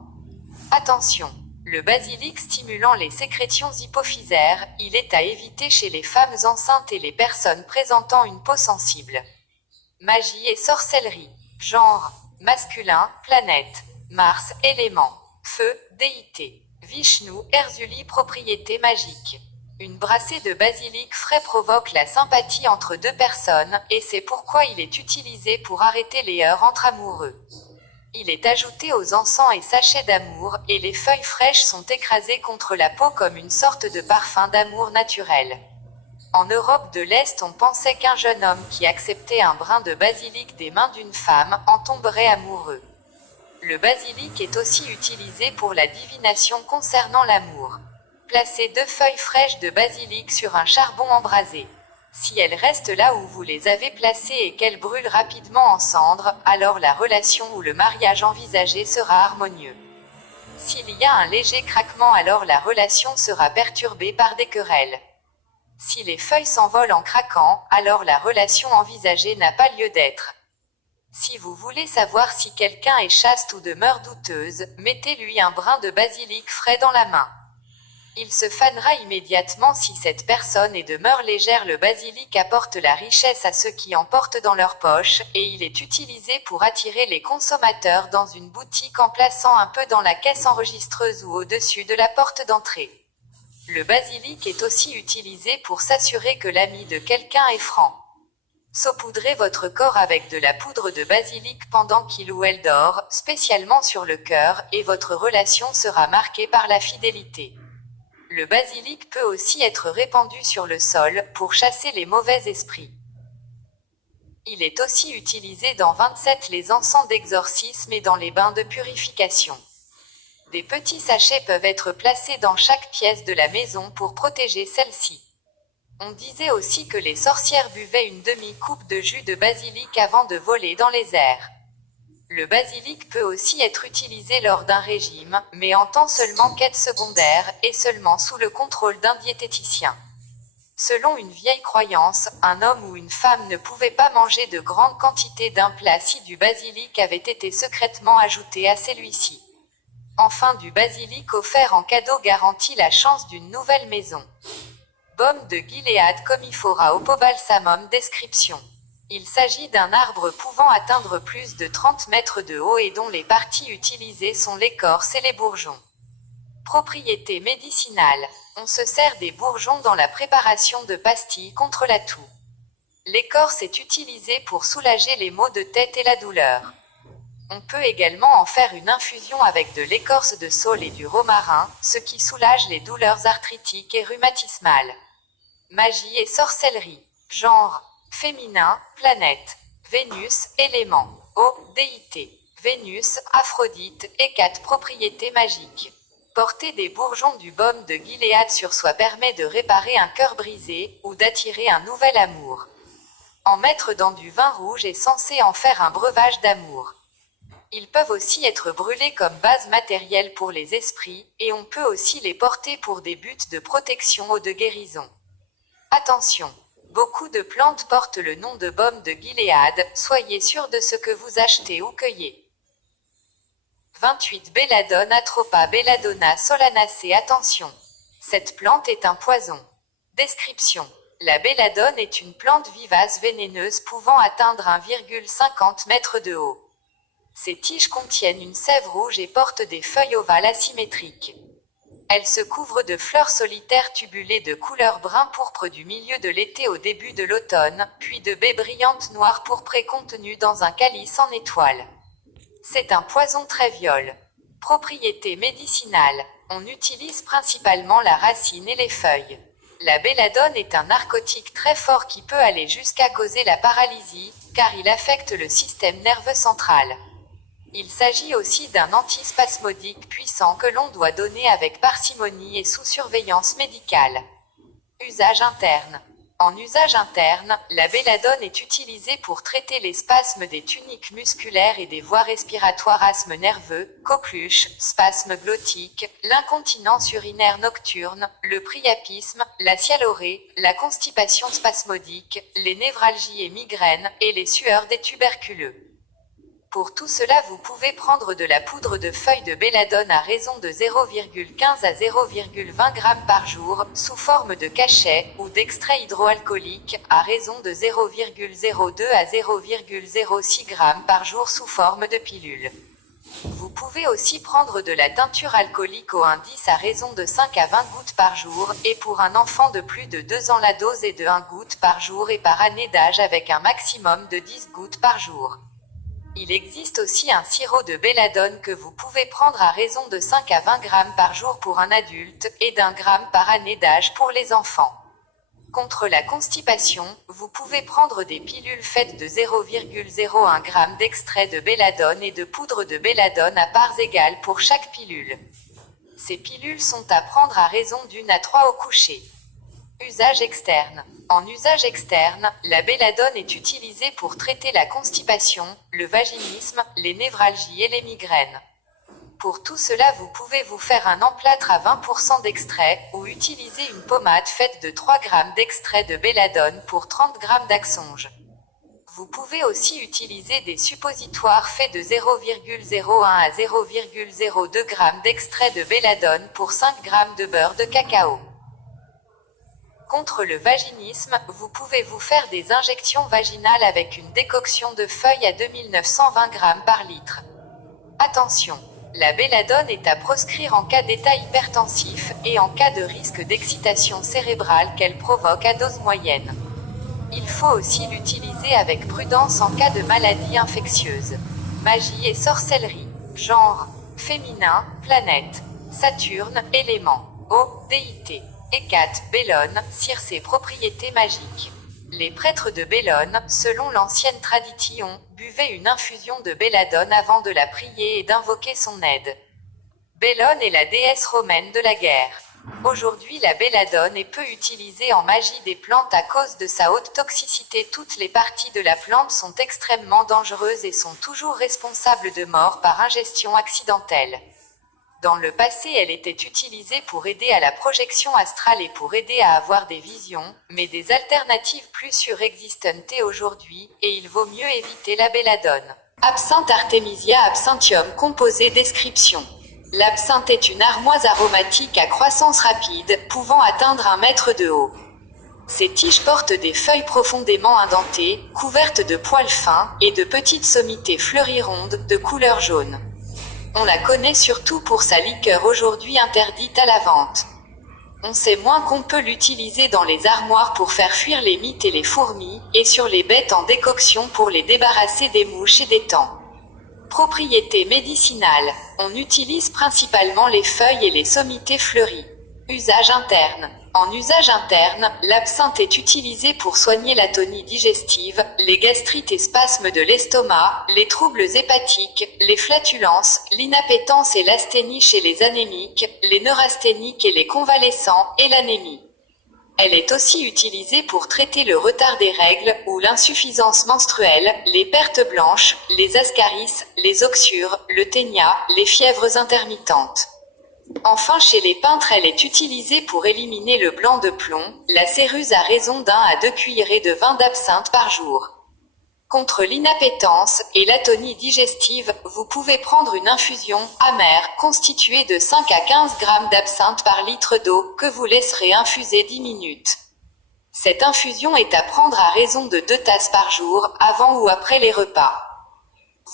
Attention! Le basilic stimulant les sécrétions hypophysaires, il est à éviter chez les femmes enceintes et les personnes présentant une peau sensible. Magie et sorcellerie. Genre. Masculin, planète. Mars, élément. Feu, déité. Vishnu, Erzuli, propriété magique. Une brassée de basilic frais provoque la sympathie entre deux personnes, et c'est pourquoi il est utilisé pour arrêter les heurts entre amoureux. Il est ajouté aux encens et sachets d'amour, et les feuilles fraîches sont écrasées contre la peau comme une sorte de parfum d'amour naturel. En Europe de l'Est, on pensait qu'un jeune homme qui acceptait un brin de basilic des mains d'une femme en tomberait amoureux. Le basilic est aussi utilisé pour la divination concernant l'amour. Placez 2 feuilles fraîches de basilic sur un charbon embrasé. Si elles restent là où vous les avez placées et qu'elles brûlent rapidement en cendres, alors la relation ou le mariage envisagé sera harmonieux. S'il y a un léger craquement, alors la relation sera perturbée par des querelles. Si les feuilles s'envolent en craquant, alors la relation envisagée n'a pas lieu d'être. Si vous voulez savoir si quelqu'un est chaste ou demeure douteuse, mettez-lui un brin de basilic frais dans la main. Il se fanera immédiatement si cette personne est demeure légère. Le basilic apporte la richesse à ceux qui en portent dans leur poche, et il est utilisé pour attirer les consommateurs dans une boutique en plaçant un peu dans la caisse enregistreuse ou au-dessus de la porte d'entrée. Le basilic est aussi utilisé pour s'assurer que l'ami de quelqu'un est franc. Saupoudrez votre corps avec de la poudre de basilic pendant qu'il ou elle dort, spécialement sur le cœur, et votre relation sera marquée par la fidélité. Le basilic peut aussi être répandu sur le sol, pour chasser les mauvais esprits. Il est aussi utilisé dans 27 les encens d'exorcisme et dans les bains de purification. Des petits sachets peuvent être placés dans chaque pièce de la maison pour protéger celle-ci. On disait aussi que les sorcières buvaient une demi-coupe de jus de basilic avant de voler dans les airs. Le basilic peut aussi être utilisé lors d'un régime, mais en tant seulement quête secondaire, et seulement sous le contrôle d'un diététicien. Selon une vieille croyance, un homme ou une femme ne pouvait pas manger de grandes quantités d'un plat si du basilic avait été secrètement ajouté à celui-ci. Enfin, du basilic offert en cadeau garantit la chance d'une nouvelle maison. Baume de Gilead Comifora Opobalsamum. Description. Il s'agit d'un arbre pouvant atteindre plus de 30 mètres de haut et dont les parties utilisées sont l'écorce et les bourgeons. Propriété médicinale. On se sert des bourgeons dans la préparation de pastilles contre la toux. L'écorce est utilisée pour soulager les maux de tête et la douleur. On peut également en faire une infusion avec de l'écorce de saule et du romarin, ce qui soulage les douleurs arthritiques et rhumatismales. Magie et sorcellerie. Genre. Féminin, planète. Vénus, élément. Eau, déité. Vénus, Aphrodite, Hécate. Propriété magique. Porter des bourgeons du baume de Gilead sur soi permet de réparer un cœur brisé, ou d'attirer un nouvel amour. En mettre dans du vin rouge est censé en faire un breuvage d'amour. Ils peuvent aussi être brûlés comme base matérielle pour les esprits, et on peut aussi les porter pour des buts de protection ou de guérison. Attention! Beaucoup de plantes portent le nom de baume de Gilead, soyez sûr de ce que vous achetez ou cueillez. 28 Belladone Atropa Belladonna solanacea. Attention! Cette plante est un poison. Description. La belladone est une plante vivace vénéneuse pouvant atteindre 1,50 m de haut. Ses tiges contiennent une sève rouge et portent des feuilles ovales asymétriques. Elle se couvre de fleurs solitaires tubulées de couleur brun-pourpre du milieu de l'été au début de l'automne, puis de baies brillantes noires pourprées contenues dans un calice en étoile. C'est un poison très viol. Propriété médicinale. On utilise principalement la racine et les feuilles. La belladone est un narcotique très fort qui peut aller jusqu'à causer la paralysie, car il affecte le système nerveux central. Il s'agit aussi d'un antispasmodique puissant que l'on doit donner avec parcimonie et sous surveillance médicale. Usage interne. En usage interne, la belladone est utilisée pour traiter les spasmes des tuniques musculaires et des voies respiratoires, asthme nerveux, coqueluche, spasmes glottiques, l'incontinence urinaire nocturne, le priapisme, la sialorrhée, la constipation spasmodique, les névralgies et migraines, et les sueurs des tuberculeux. Pour tout cela, vous pouvez prendre de la poudre de feuilles de belladone à raison de 0,15 à 0,20 g par jour, sous forme de cachet, ou d'extrait hydroalcoolique, à raison de 0,02 à 0,06 g par jour sous forme de pilule. Vous pouvez aussi prendre de la teinture alcoolique au indice à raison de 5 à 20 gouttes par jour, et pour un enfant de plus de 2 ans la dose est de 1 goutte par jour et par année d'âge avec un maximum de 10 gouttes par jour. Il existe aussi un sirop de belladone que vous pouvez prendre à raison de 5 à 20 g par jour pour un adulte, et d'1 gramme par année d'âge pour les enfants. Contre la constipation, vous pouvez prendre des pilules faites de 0,01 g d'extrait de belladone et de poudre de belladone à parts égales pour chaque pilule. Ces pilules sont à prendre à raison d'1 à 3 au coucher. Usage externe. En usage externe, la belladone est utilisée pour traiter la constipation, le vaginisme, les névralgies et les migraines. Pour tout cela, vous pouvez vous faire un emplâtre à 20% d'extrait, ou utiliser une pommade faite de 3 g d'extrait de belladone pour 30 g d'axonge. Vous pouvez aussi utiliser des suppositoires faits de 0,01 à 0,02 g d'extrait de belladone pour 5 g de beurre de cacao. Contre le vaginisme, vous pouvez vous faire des injections vaginales avec une décoction de feuilles à 2920 g par litre. Attention! La belladone est à proscrire en cas d'état hypertensif, et en cas de risque d'excitation cérébrale qu'elle provoque à dose moyenne. Il faut aussi l'utiliser avec prudence en cas de maladie infectieuse. Magie et sorcellerie. Genre. Féminin, planète. Saturne, élément. Eau, déité. Hécate, Bellone, Circé. Propriétés magiques. Les prêtres de Bellone, selon l'ancienne tradition, buvaient une infusion de belladone avant de la prier et d'invoquer son aide. Bellone est la déesse romaine de la guerre. Aujourd'hui, la belladone est peu utilisée en magie des plantes à cause de sa haute toxicité. Toutes les parties de la plante sont extrêmement dangereuses et sont toujours responsables de mort par ingestion accidentelle. Dans le passé, elle était utilisée pour aider à la projection astrale et pour aider à avoir des visions, mais des alternatives plus sûres existent aujourd'hui, et il vaut mieux éviter la belladone. Absinthe Artemisia absinthium composé. Description. L'absinthe est une armoise aromatique à croissance rapide, pouvant atteindre 1 mètre de haut. Ses tiges portent des feuilles profondément indentées, couvertes de poils fins, et de petites sommités fleuries rondes, de couleur jaune. On la connaît surtout pour sa liqueur aujourd'hui interdite à la vente. On sait moins qu'on peut l'utiliser dans les armoires pour faire fuir les mites et les fourmis, et sur les bêtes en décoction pour les débarrasser des mouches et des tampes. Propriétés médicinales. On utilise principalement les feuilles et les sommités fleuries. Usage interne. En usage interne, l'absinthe est utilisée pour soigner l'atonie digestive, les gastrites et spasmes de l'estomac, les troubles hépatiques, les flatulences, l'inappétence et l'asthénie chez les anémiques, les neurasthéniques et les convalescents, et l'anémie. Elle est aussi utilisée pour traiter le retard des règles, ou l'insuffisance menstruelle, les pertes blanches, les ascaris, les oxyures, le ténia, les fièvres intermittentes. Enfin, chez les peintres, elle est utilisée pour éliminer le blanc de plomb, la céruse à raison d'1 à 2 cuillerées de vin d'absinthe par jour. Contre l'inappétence et l'atonie digestive, vous pouvez prendre une infusion amère constituée de 5 à 15 grammes d'absinthe par litre d'eau que vous laisserez infuser 10 minutes. Cette infusion est à prendre à raison de 2 tasses par jour, avant ou après les repas.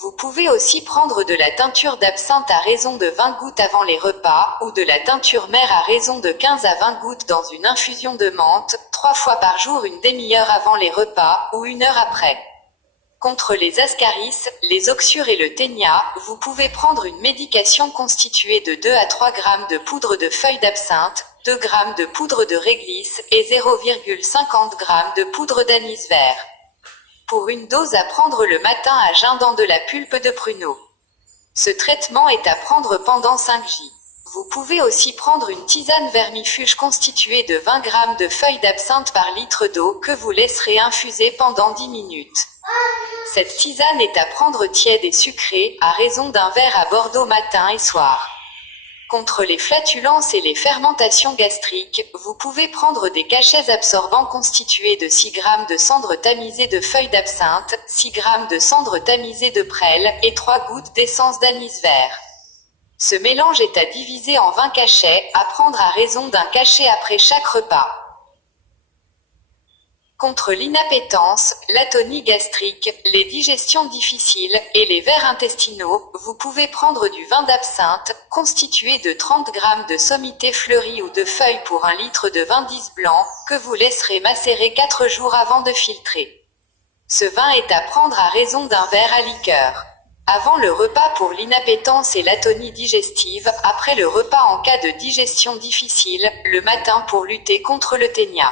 Vous pouvez aussi prendre de la teinture d'absinthe à raison de 20 gouttes avant les repas, ou de la teinture mère à raison de 15 à 20 gouttes dans une infusion de menthe, 3 fois par jour, une demi-heure avant les repas, ou 1 heure après. Contre les ascaris, les oxyures et le ténia, vous pouvez prendre une médication constituée de 2 à 3 grammes de poudre de feuilles d'absinthe, 2 grammes de poudre de réglisse et 0,50 grammes de poudre d'anis vert. Pour une dose à prendre le matin à jeun dans de la pulpe de pruneau. Ce traitement est à prendre pendant 5 jours. Vous pouvez aussi prendre une tisane vermifuge constituée de 20 grammes de feuilles d'absinthe par litre d'eau que vous laisserez infuser pendant 10 minutes. Cette tisane est à prendre tiède et sucrée, à raison d'un verre à Bordeaux matin et soir. Contre les flatulences et les fermentations gastriques, vous pouvez prendre des cachets absorbants constitués de 6 grammes de cendre tamisée de feuilles d'absinthe, 6 grammes de cendre tamisée de prêle et 3 gouttes d'essence d'anis vert. Ce mélange est à diviser en 20 cachets, à prendre à raison d'un cachet après chaque repas. Contre l'inappétence, l'atonie gastrique, les digestions difficiles et les vers intestinaux, vous pouvez prendre du vin d'absinthe, constitué de 30 grammes de sommités fleuries ou de feuilles pour 1 litre de vin 10 blanc, que vous laisserez macérer 4 jours avant de filtrer. Ce vin est à prendre à raison d'un verre à liqueur. Avant le repas pour l'inappétence et l'atonie digestive, après le repas en cas de digestion difficile, le matin pour lutter contre le ténia.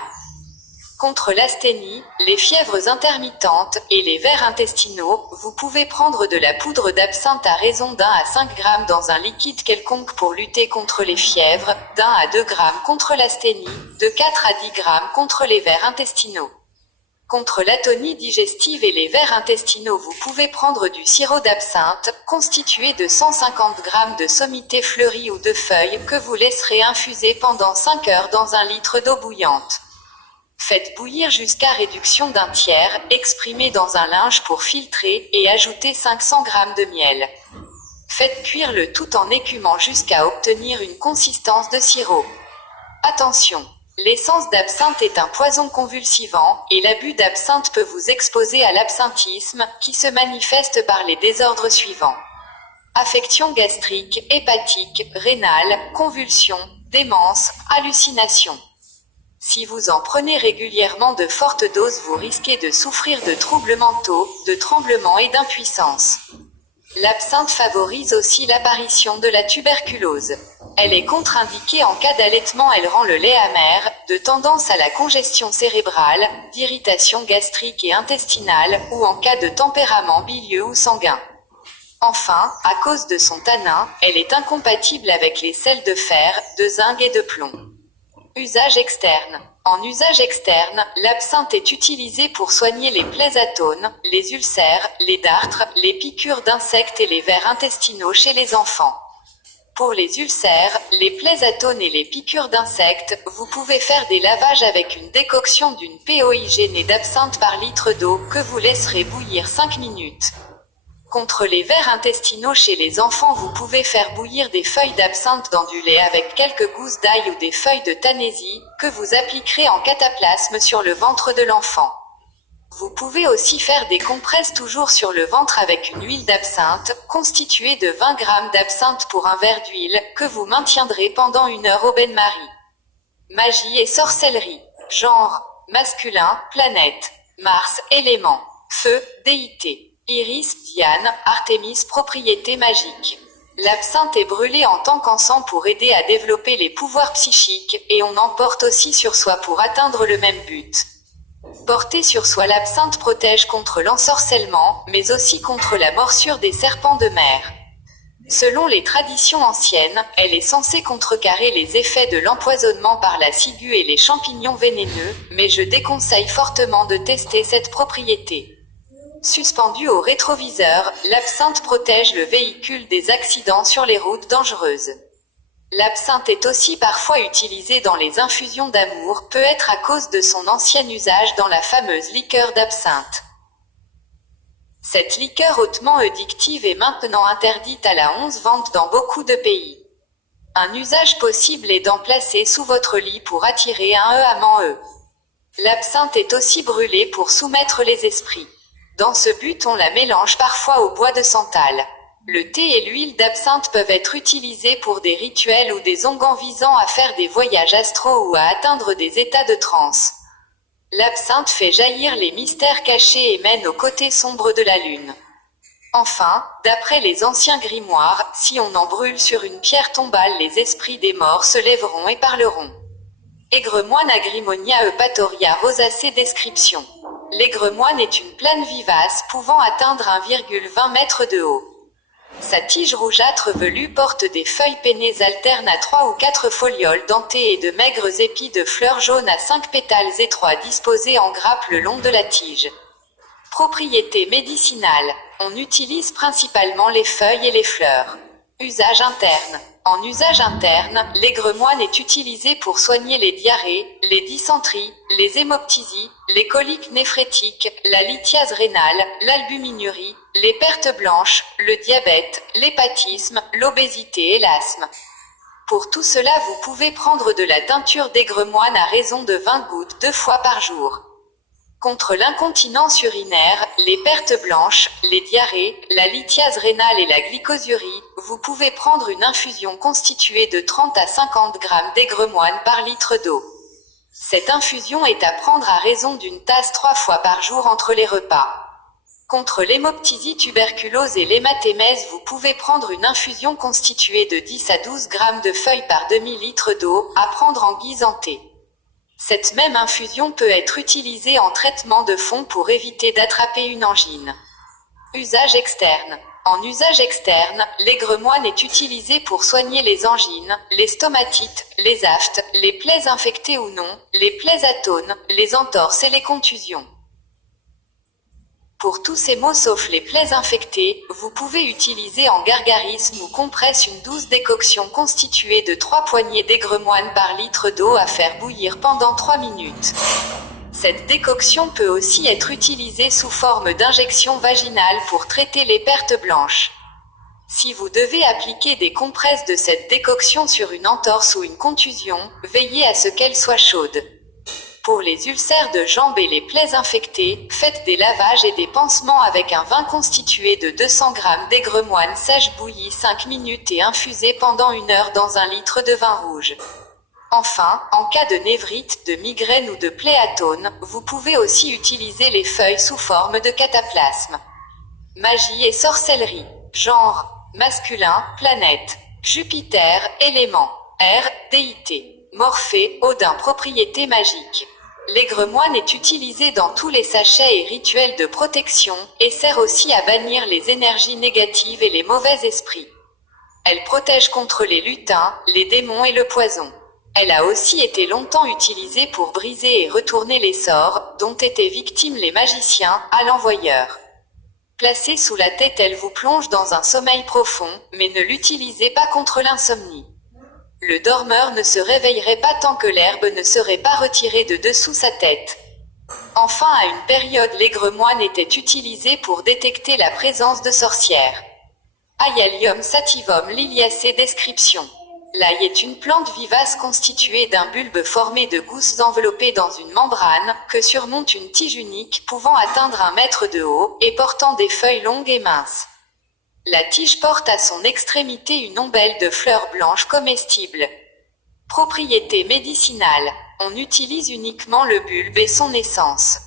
Contre l'asthénie, les fièvres intermittentes et les vers intestinaux, vous pouvez prendre de la poudre d'absinthe à raison d'1 à 5 grammes dans un liquide quelconque pour lutter contre les fièvres, d'1 à 2 grammes contre l'asthénie, de 4 à 10 grammes contre les vers intestinaux. Contre l'atonie digestive et les vers intestinaux, vous pouvez prendre du sirop d'absinthe, constitué de 150 grammes de sommités fleuries ou de feuilles, que vous laisserez infuser pendant 5 heures dans 1 litre d'eau bouillante. Faites bouillir jusqu'à réduction d'un tiers, exprimez dans un linge pour filtrer, et ajoutez 500 g de miel. Faites cuire le tout en écumant jusqu'à obtenir une consistance de sirop. Attention! L'essence d'absinthe est un poison convulsivant, et l'abus d'absinthe peut vous exposer à l'absinthisme, qui se manifeste par les désordres suivants. Affection gastrique, hépatique, rénale, convulsions, démence, hallucinations. Si vous en prenez régulièrement de fortes doses, vous risquez de souffrir de troubles mentaux, de tremblements et d'impuissance. L'absinthe favorise aussi l'apparition de la tuberculose. Elle est contre-indiquée en cas d'allaitement. Elle rend le lait amer, de tendance à la congestion cérébrale, d'irritation gastrique et intestinale, ou en cas de tempérament bilieux ou sanguin. Enfin, à cause de son tanin, elle est incompatible avec les sels de fer, de zinc et de plomb. Usage externe. En usage externe, l'absinthe est utilisée pour soigner les plaies atones, les ulcères, les dartres, les piqûres d'insectes et les vers intestinaux chez les enfants. Pour les ulcères, les plaies atones et les piqûres d'insectes, vous pouvez faire des lavages avec une décoction d'une PO hygiénée d'absinthe par litre d'eau que vous laisserez bouillir 5 minutes. Contre les vers intestinaux chez les enfants, vous pouvez faire bouillir des feuilles d'absinthe dans du lait avec quelques gousses d'ail ou des feuilles de tanésie, que vous appliquerez en cataplasme sur le ventre de l'enfant. Vous pouvez aussi faire des compresses toujours sur le ventre avec une huile d'absinthe, constituée de 20 g d'absinthe pour un verre d'huile, que vous maintiendrez pendant 1 heure au bain-marie. Magie et sorcellerie. Genre, masculin, planète. Mars, élément. Feu, déité. Iris, Diane, Artémis, propriété magique. L'absinthe est brûlée en tant qu'encens pour aider à développer les pouvoirs psychiques, et on en porte aussi sur soi pour atteindre le même but. Porter sur soi l'absinthe protège contre l'ensorcellement, mais aussi contre la morsure des serpents de mer. Selon les traditions anciennes, elle est censée contrecarrer les effets de l'empoisonnement par la ciguë et les champignons vénéneux, mais je déconseille fortement de tester cette propriété. Suspendue au rétroviseur, l'absinthe protège le véhicule des accidents sur les routes dangereuses. L'absinthe est aussi parfois utilisée dans les infusions d'amour, peut-être à cause de son ancien usage dans la fameuse liqueur d'absinthe. Cette liqueur hautement addictive est maintenant interdite à la vente dans beaucoup de pays. Un usage possible est d'en placer sous votre lit pour attirer un amant. L'absinthe est aussi brûlée pour soumettre les esprits. Dans ce but, on la mélange parfois au bois de santal. Le thé et l'huile d'absinthe peuvent être utilisés pour des rituels ou des onguents visant à faire des voyages astraux ou à atteindre des états de transe. L'absinthe fait jaillir les mystères cachés et mène au côté sombre de la lune. Enfin, d'après les anciens grimoires, si on en brûle sur une pierre tombale, les esprits des morts se lèveront et parleront. Aigremoine Agrimonia Eupatoria rosacea description. L'aigremoine est une plane vivace pouvant atteindre 1,20 m de haut. Sa tige rougeâtre velue porte des feuilles pennées alternes à 3 ou 4 folioles dentées et de maigres épis de fleurs jaunes à 5 pétales étroits disposés en grappes le long de la tige. Propriété médicinale. On utilise principalement les feuilles et les fleurs. Usage interne. En usage interne, l'aigremoine est utilisé pour soigner les diarrhées, les dysenteries, les hémoptysies, les coliques néphrétiques, la lithiase rénale, l'albuminurie, les pertes blanches, le diabète, l'hépatisme, l'obésité et l'asthme. Pour tout cela, vous pouvez prendre de la teinture d'aigremoine à raison de 20 gouttes 2 fois par jour. Contre l'incontinence urinaire, les pertes blanches, les diarrhées, la lithiase rénale et la glycosurie, vous pouvez prendre une infusion constituée de 30 à 50 g d'aigremoine par litre d'eau. Cette infusion est à prendre à raison d'une tasse 3 fois par jour entre les repas. Contre l'hémoptysie tuberculose et l'hématémèse, vous pouvez prendre une infusion constituée de 10 à 12 g de feuilles par demi-litre d'eau, à prendre en guise en thé. Cette même infusion peut être utilisée en traitement de fond pour éviter d'attraper une angine. Usage externe. En usage externe, l'aigremoine est utilisé pour soigner les angines, les stomatites, les aftes, les plaies infectées ou non, les plaies atones, les entorses et les contusions. Pour tous ces maux sauf les plaies infectées, vous pouvez utiliser en gargarisme ou compresse une douce décoction constituée de 3 poignées d'aigremoine par litre d'eau à faire bouillir pendant 3 minutes. Cette décoction peut aussi être utilisée sous forme d'injection vaginale pour traiter les pertes blanches. Si vous devez appliquer des compresses de cette décoction sur une entorse ou une contusion, veillez à ce qu'elle soit chaude. Pour les ulcères de jambes et les plaies infectées, faites des lavages et des pansements avec un vin constitué de 200 g d'aigremoine sèche bouilli 5 minutes et infusé pendant 1 heure dans 1 litre de vin rouge. Enfin, en cas de névrite, de migraine ou de plaie atone, vous pouvez aussi utiliser les feuilles sous forme de cataplasme. Magie et sorcellerie. Genre, masculin, planète. Jupiter, élément. R, déité. Morphée, Odin, propriété magique. L'aigre moine est utilisé dans tous les sachets et rituels de protection, et sert aussi à bannir les énergies négatives et les mauvais esprits. Elle protège contre les lutins, les démons et le poison. Elle a aussi été longtemps utilisée pour briser et retourner les sorts, dont étaient victimes les magiciens, à l'envoyeur. Placée sous la tête, elle vous plonge dans un sommeil profond, mais ne l'utilisez pas contre l'insomnie. Le dormeur ne se réveillerait pas tant que l'herbe ne serait pas retirée de dessous sa tête. Enfin, à une période, l'aigre moine était utilisé pour détecter la présence de sorcières. Aialium sativum liliacée. Description. L'ail est une plante vivace constituée d'un bulbe formé de gousses enveloppées dans une membrane, que surmonte une tige unique pouvant atteindre 1 mètre de haut, et portant des feuilles longues et minces. La tige porte à son extrémité une ombelle de fleurs blanches comestibles. Propriété médicinale. On utilise uniquement le bulbe et son essence.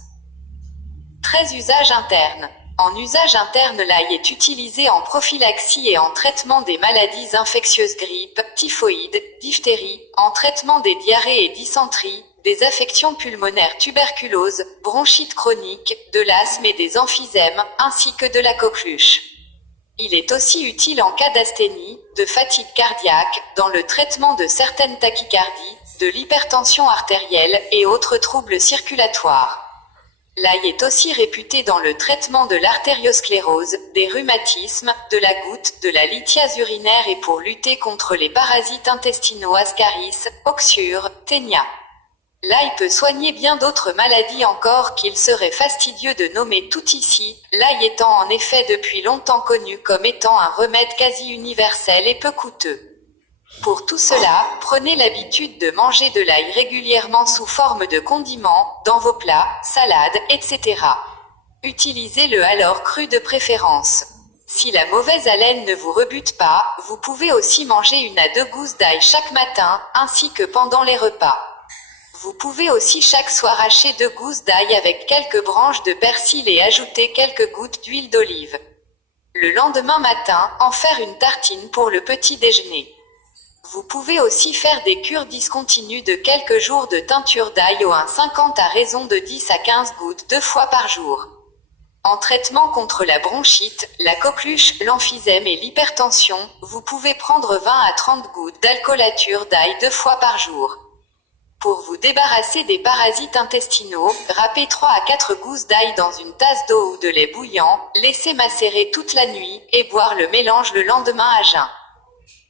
13 usages internes. En usage interne, l'ail est utilisé en prophylaxie et en traitement des maladies infectieuses grippe, typhoïde, diphtérie, en traitement des diarrhées et dysenteries, des affections pulmonaires, tuberculose, bronchite chronique, de l'asthme et des emphysèmes, ainsi que de la coqueluche. Il est aussi utile en cas d'asthénie, de fatigue cardiaque, dans le traitement de certaines tachycardies, de l'hypertension artérielle et autres troubles circulatoires. L'ail est aussi réputé dans le traitement de l'artériosclérose, des rhumatismes, de la goutte, de la lithiase urinaire et pour lutter contre les parasites intestinaux Ascaris, Oxyure, Ténia. L'ail peut soigner bien d'autres maladies encore qu'il serait fastidieux de nommer tout ici, l'ail étant en effet depuis longtemps connu comme étant un remède quasi universel et peu coûteux. Pour tout cela, prenez l'habitude de manger de l'ail régulièrement sous forme de condiment, dans vos plats, salades, etc. Utilisez-le alors cru de préférence. Si la mauvaise haleine ne vous rebute pas, vous pouvez aussi manger 1 à 2 gousses d'ail chaque matin, ainsi que pendant les repas. Vous pouvez aussi chaque soir hacher 2 gousses d'ail avec quelques branches de persil et ajouter quelques gouttes d'huile d'olive. Le lendemain matin, en faire une tartine pour le petit déjeuner. Vous pouvez aussi faire des cures discontinues de quelques jours de teinture d'ail au 1,50 à raison de 10 à 15 gouttes 2 fois par jour. En traitement contre la bronchite, la coqueluche, l'emphysème et l'hypertension, vous pouvez prendre 20 à 30 gouttes d'alcoolature d'ail 2 fois par jour. Pour vous débarrasser des parasites intestinaux, râpez 3 à 4 gousses d'ail dans une tasse d'eau ou de lait bouillant, laissez macérer toute la nuit, et boire le mélange le lendemain à jeun.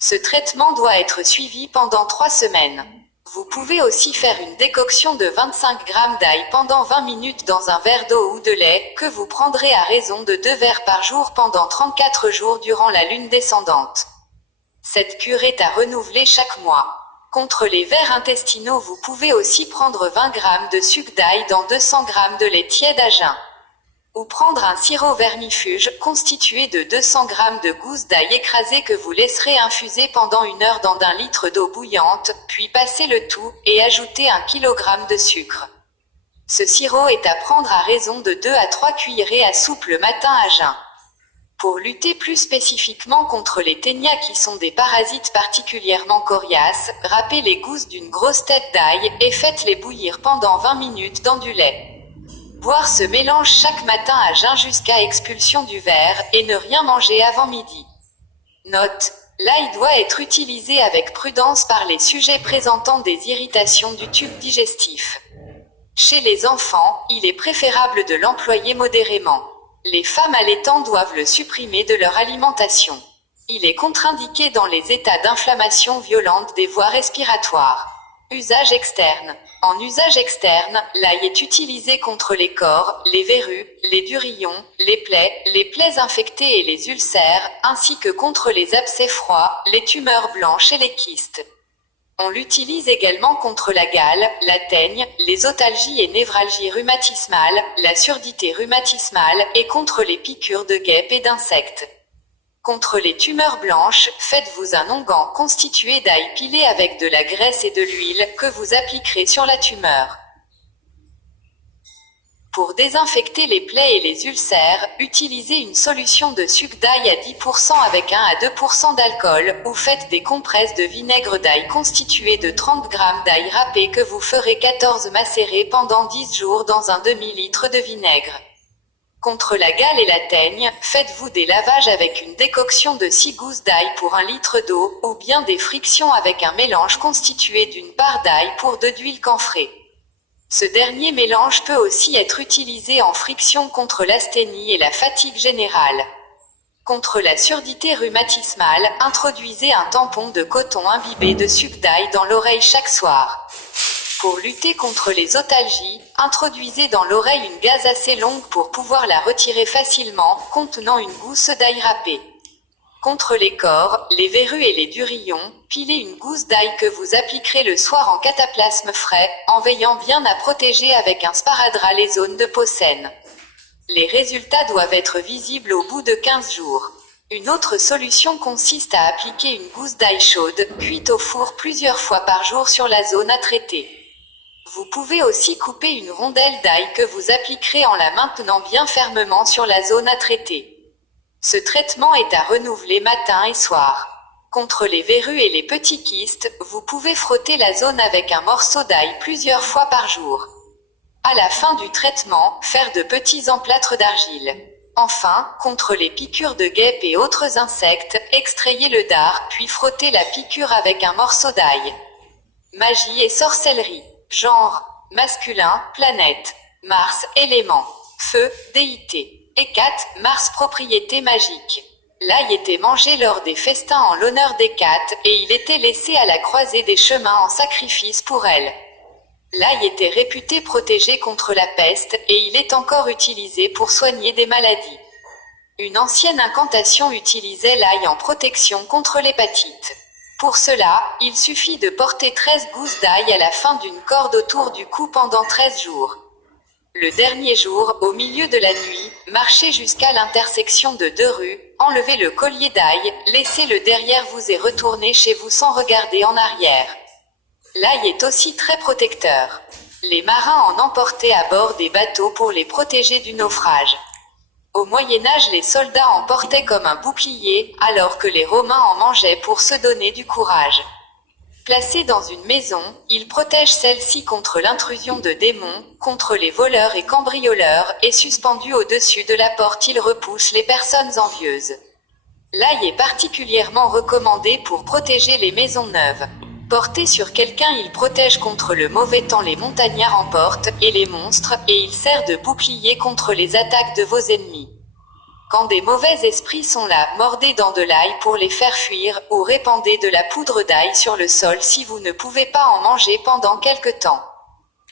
Ce traitement doit être suivi pendant 3 semaines. Vous pouvez aussi faire une décoction de 25 g d'ail pendant 20 minutes dans un verre d'eau ou de lait, que vous prendrez à raison de 2 verres par jour pendant 34 jours durant la lune descendante. Cette cure est à renouveler chaque mois. Contre les vers intestinaux, vous pouvez aussi prendre 20 g de sucre d'ail dans 200 g de lait tiède à jeun. Ou prendre un sirop vermifuge constitué de 200 g de gousses d'ail écrasées que vous laisserez infuser pendant 1 heure dans 1 litre d'eau bouillante, puis passez le tout, et ajoutez 1 kg de sucre. Ce sirop est à prendre à raison de 2 à 3 cuillerées à soupe le matin à jeun. Pour lutter plus spécifiquement contre les ténias qui sont des parasites particulièrement coriaces, râpez les gousses d'une grosse tête d'ail, et faites-les bouillir pendant 20 minutes dans du lait. Boire ce mélange chaque matin à jeun jusqu'à expulsion du ver, et ne rien manger avant midi. Note: l'ail doit être utilisé avec prudence par les sujets présentant des irritations du tube digestif. Chez les enfants, il est préférable de l'employer modérément. Les femmes allaitantes doivent le supprimer de leur alimentation. Il est contre-indiqué dans les états d'inflammation violente des voies respiratoires. Usage externe. En usage externe, l'ail est utilisé contre les cors, les verrues, les durillons, les plaies infectées et les ulcères, ainsi que contre les abcès froids, les tumeurs blanches et les kystes. On l'utilise également contre la gale, la teigne, les otalgies et névralgies rhumatismales, la surdité rhumatismale et contre les piqûres de guêpes et d'insectes. Contre les tumeurs blanches, faites-vous un onguent constitué d'ail pilé avec de la graisse et de l'huile que vous appliquerez sur la tumeur. Pour désinfecter les plaies et les ulcères, utilisez une solution de sucre d'ail à 10% avec 1 à 2% d'alcool, ou faites des compresses de vinaigre d'ail constitué de 30 g d'ail râpé que vous ferez 14 macérer pendant 10 jours dans un demi-litre de vinaigre. Contre la gale et la teigne, faites-vous des lavages avec une décoction de 6 gousses d'ail pour 1 litre d'eau, ou bien des frictions avec un mélange constitué d'une part d'ail pour 2 d'huile camphrée. Ce dernier mélange peut aussi être utilisé en friction contre l'asthénie et la fatigue générale. Contre la surdité rhumatismale, introduisez un tampon de coton imbibé de sucre d'ail dans l'oreille chaque soir. Pour lutter contre les otalgies, introduisez dans l'oreille une gaze assez longue pour pouvoir la retirer facilement, contenant une gousse d'ail râpé. Contre les cors, les verrues et les durillons, pilez une gousse d'ail que vous appliquerez le soir en cataplasme frais, en veillant bien à protéger avec un sparadrap les zones de peau saine. Les résultats doivent être visibles au bout de 15 jours. Une autre solution consiste à appliquer une gousse d'ail chaude, cuite au four plusieurs fois par jour sur la zone à traiter. Vous pouvez aussi couper une rondelle d'ail que vous appliquerez en la maintenant bien fermement sur la zone à traiter. Ce traitement est à renouveler matin et soir. Contre les verrues et les petits kystes, vous pouvez frotter la zone avec un morceau d'ail plusieurs fois par jour. À la fin du traitement, faire de petits emplâtres d'argile. Enfin, contre les piqûres de guêpes et autres insectes, extrayez le dard puis frottez la piqûre avec un morceau d'ail. Magie et sorcellerie. Genre, masculin, planète. Mars, élément. Feu, déité. Hécate, Mars, propriété magique. L'ail était mangé lors des festins en l'honneur d'Hécate, et il était laissé à la croisée des chemins en sacrifice pour elle. L'ail était réputé protégé contre la peste, et il est encore utilisé pour soigner des maladies. Une ancienne incantation utilisait l'ail en protection contre l'hépatite. Pour cela, il suffit de porter 13 gousses d'ail à la fin d'une corde autour du cou pendant 13 jours. Le dernier jour, au milieu de la nuit, marchez jusqu'à l'intersection de 2 rues, enlevez le collier d'ail, laissez-le derrière vous et retournez chez vous sans regarder en arrière. L'ail est aussi très protecteur. Les marins en emportaient à bord des bateaux pour les protéger du naufrage. Au Moyen-Âge, les soldats en portaient comme un bouclier, alors que les Romains en mangeaient pour se donner du courage. Placé dans une maison, il protège celle-ci contre l'intrusion de démons, contre les voleurs et cambrioleurs, et suspendu au-dessus de la porte il repousse les personnes envieuses. L'ail est particulièrement recommandé pour protéger les maisons neuves. Porté sur quelqu'un, il protège contre le mauvais temps, les montagnards emportent, et les monstres, et il sert de bouclier contre les attaques de vos ennemis. Quand des mauvais esprits sont là, mordez dans de l'ail pour les faire fuir, ou répandez de la poudre d'ail sur le sol si vous ne pouvez pas en manger pendant quelque temps.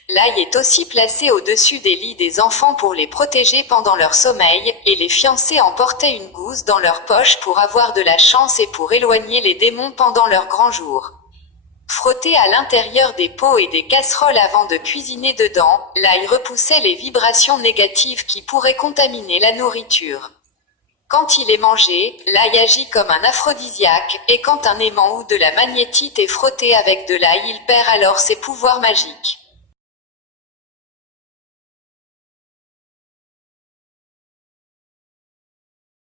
L'ail est aussi placé au-dessus des lits des enfants pour les protéger pendant leur sommeil, et les fiancés en portaient une gousse dans leur poche pour avoir de la chance et pour éloigner les démons pendant leur grand jour. Frottez à l'intérieur des pots et des casseroles avant de cuisiner dedans, l'ail repoussait les vibrations négatives qui pourraient contaminer la nourriture. Quand il est mangé, l'ail agit comme un aphrodisiaque, et quand un aimant ou de la magnétite est frotté avec de l'ail, il perd alors ses pouvoirs magiques.